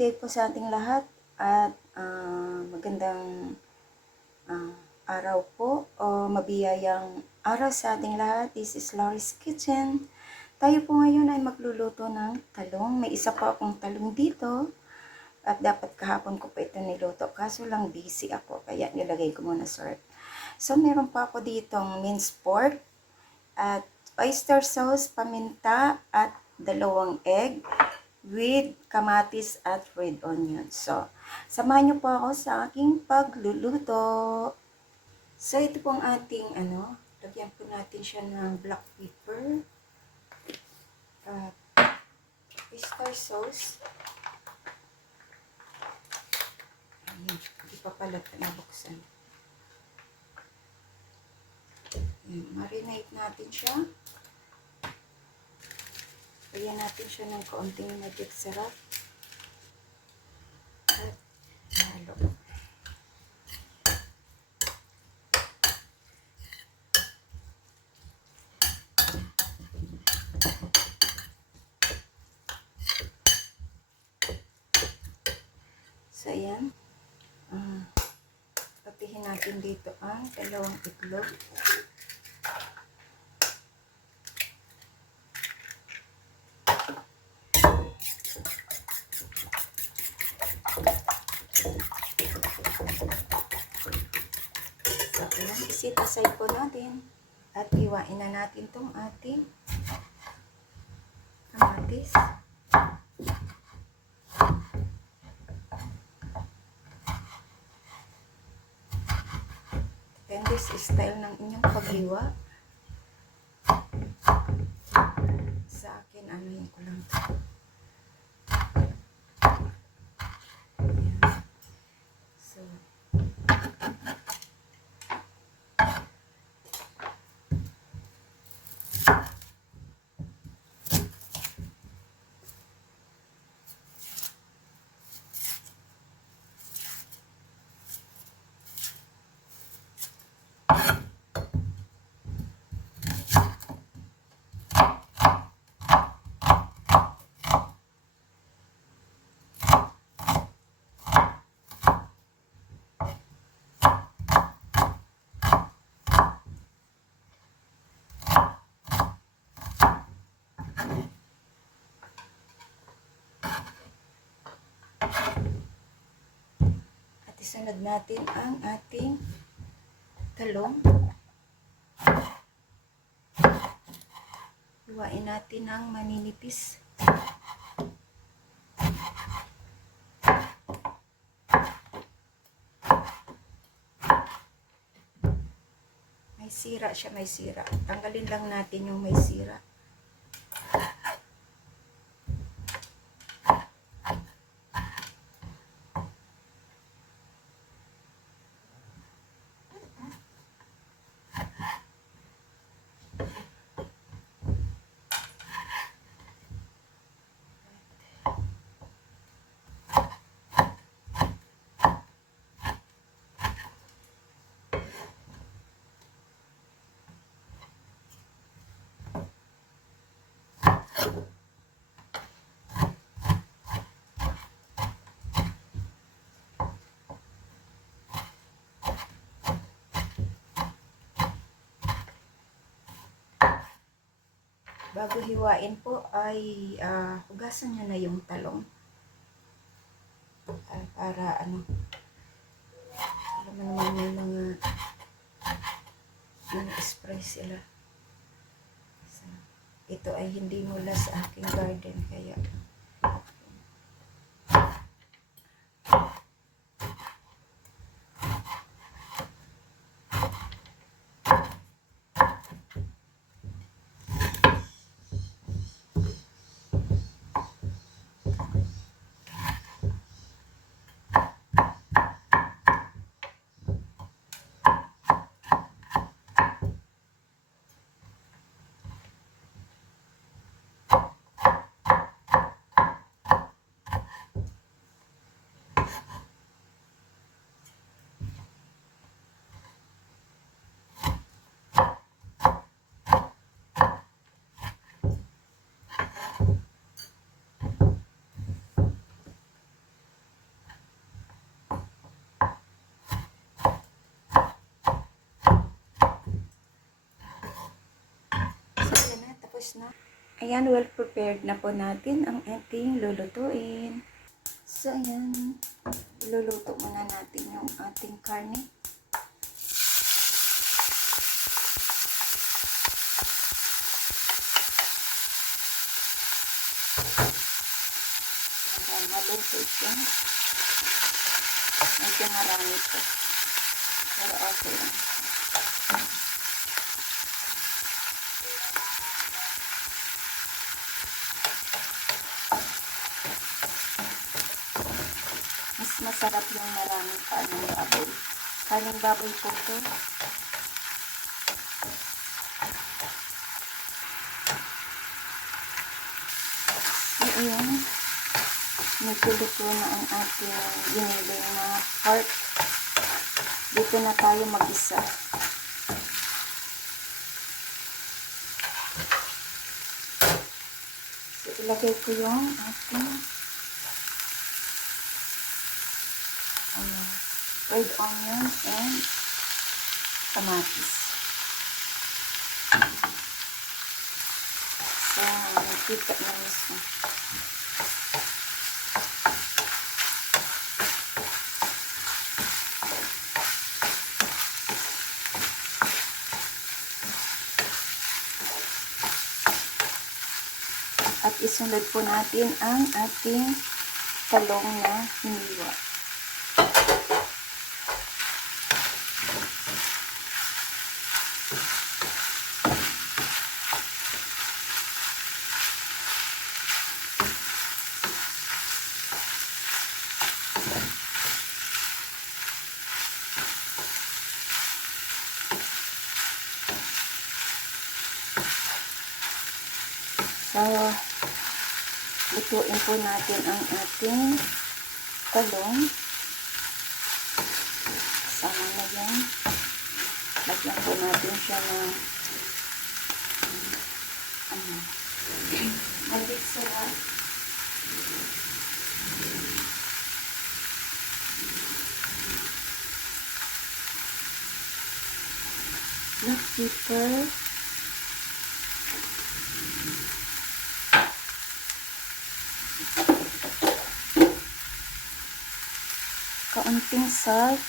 day po sa ating lahat at magandang araw po o mabiyayang araw sa ating lahat. This is Laurie's Kitchen. Tayo po ngayon ay magluluto ng talong. May isa po akong talong dito at dapat kahapon ko pa ito niluto. Kaso lang busy ako kaya nilagay ko muna sa ref. So meron pa ako ditong minced pork at oyster sauce, paminta at 2 egg with kamatis at red onion. So, samahan niyo po ako sa aking pagluluto. So, ito po ang ating, lagyan po natin siya ng black pepper at oyster sauce. Ayan, hindi pa pala nabuksan. Ayan, marinate natin siya. Lagyan natin siya ng kaunting magic sarap. At halo. So, ayan. Patihin natin dito ang 2 itlog. So, ayan, isit aside po natin at iwain na natin tong ating kamatis. Depende sa style ng inyong paghiwa. Sa akin, yun ko lang ito. So, isunod natin ang ating talong. Iwain natin ng maninipis. May sira siya, may sira. Tanggalin lang natin yung may sira. Bago hiwain po ay hugasan nyo na yung talong. Para alam mo naman yung mga spray sila. So, ito ay hindi mula sa aking garden kaya tapos na. Ayan, well prepared na po natin ang ating lulutuin. So, ayan. Luluto muna natin yung ating karne. Para maluto siya. Medyo marami po. Pero okay lang. Mas masarap yung maraming karneng baboy. Karneng baboy po ito. So, ayan. Nagluto na ang ating giniling na pork. Dito na tayo mag-isa. So, ilagay ko yung ating red onion and kamatis. So, nakita na mismo. At isunod po natin ang ating talong na hiniwa. So, lutuin po natin ang ating talong. Sama na yan. Lagyan po natin siya ng magic sarap. Black pepper. Kaunting salt.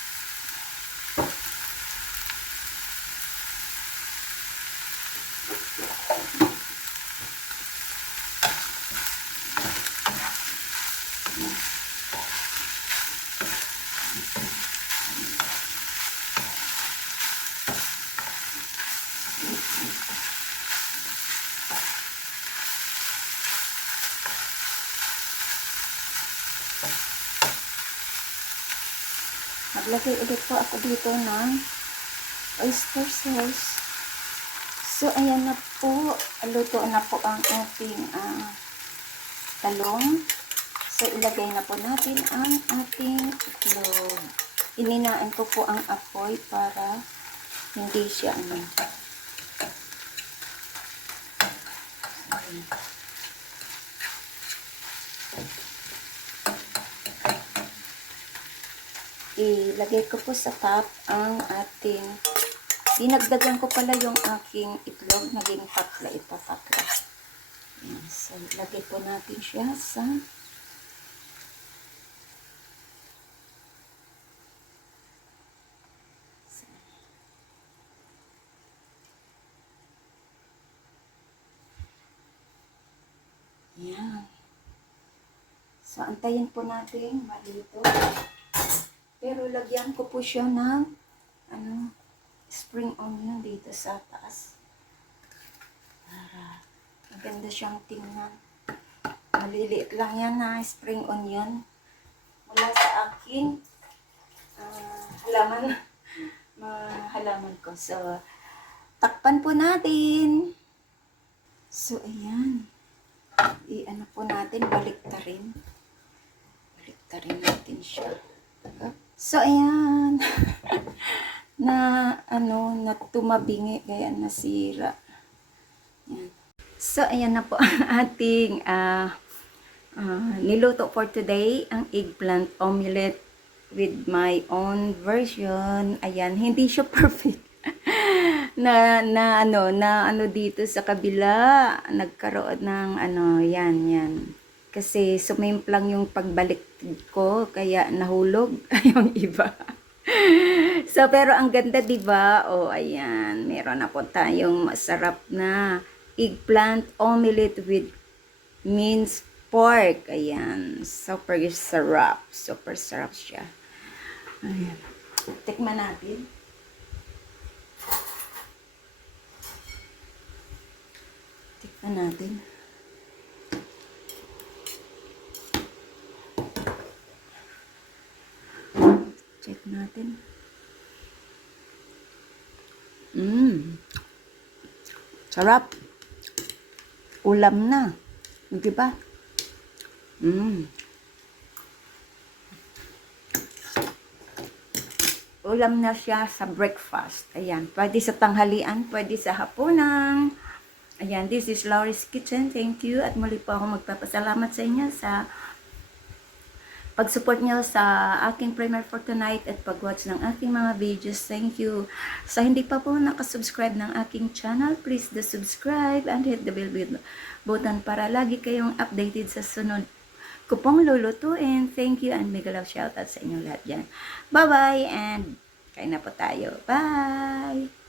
Maglagay ulit po ako dito ng oyster sauce. So, ayan na po. Luto na po ang ating talong. So, ilagay na po natin ang ating itlog. Ininaan ko po ang apoy para hindi siya ilagay ko po sa top ang ating dinagdagan ko pala yung aking itlog, naging tatla ito, tatla. Ayan, so ilagay po natin siya sa ayan. So antayin po natin malito. Pero lagyan ko po siya ng spring onion dito sa taas. Para maganda siyang tingnan. Maliliit lang yan na spring onion. Mula sa aking halaman ko. So, takpan po natin. So, ayan. I-ano po natin, baliktarin. Baliktarin natin siya. So, ayan. na tumabingi, kaya nasira. Ayan. So, ayan na po ang ating niluto for today. Ang eggplant omelette with my own version. Ayan, hindi siya perfect. na ano dito sa kabila, nagkaroon ng yan. Kasi sumimplang yung pagbalik ko, kaya nahulog yung iba. So, pero ang ganda, 'di ba? Oh, ayan. Meron na po tayong masarap na eggplant omelette with minced pork. Ayan. Super sarap. Super sarap siya. Ayan. Tikman natin. Tikman natin. Check natin. Sarap. Ulam na. Di ba? Ulam na siya sa breakfast. Ayan. Pwede sa tanghalian, pwede sa hapunan. Ayan, this is Laurie's Kitchen. Thank you. At muli po ako magpapasalamat sa inyo sa pag-support nyo sa aking primer for tonight at pag-watch ng aking mga videos. Thank you. Sa hindi pa po nakasubscribe ng aking channel, please do subscribe and hit the bell button para lagi kayong updated sa sunod ko pong lulutuin. Thank you and mega love shoutout sa inyo lahat dyan. Bye-bye and kain na po tayo. Bye!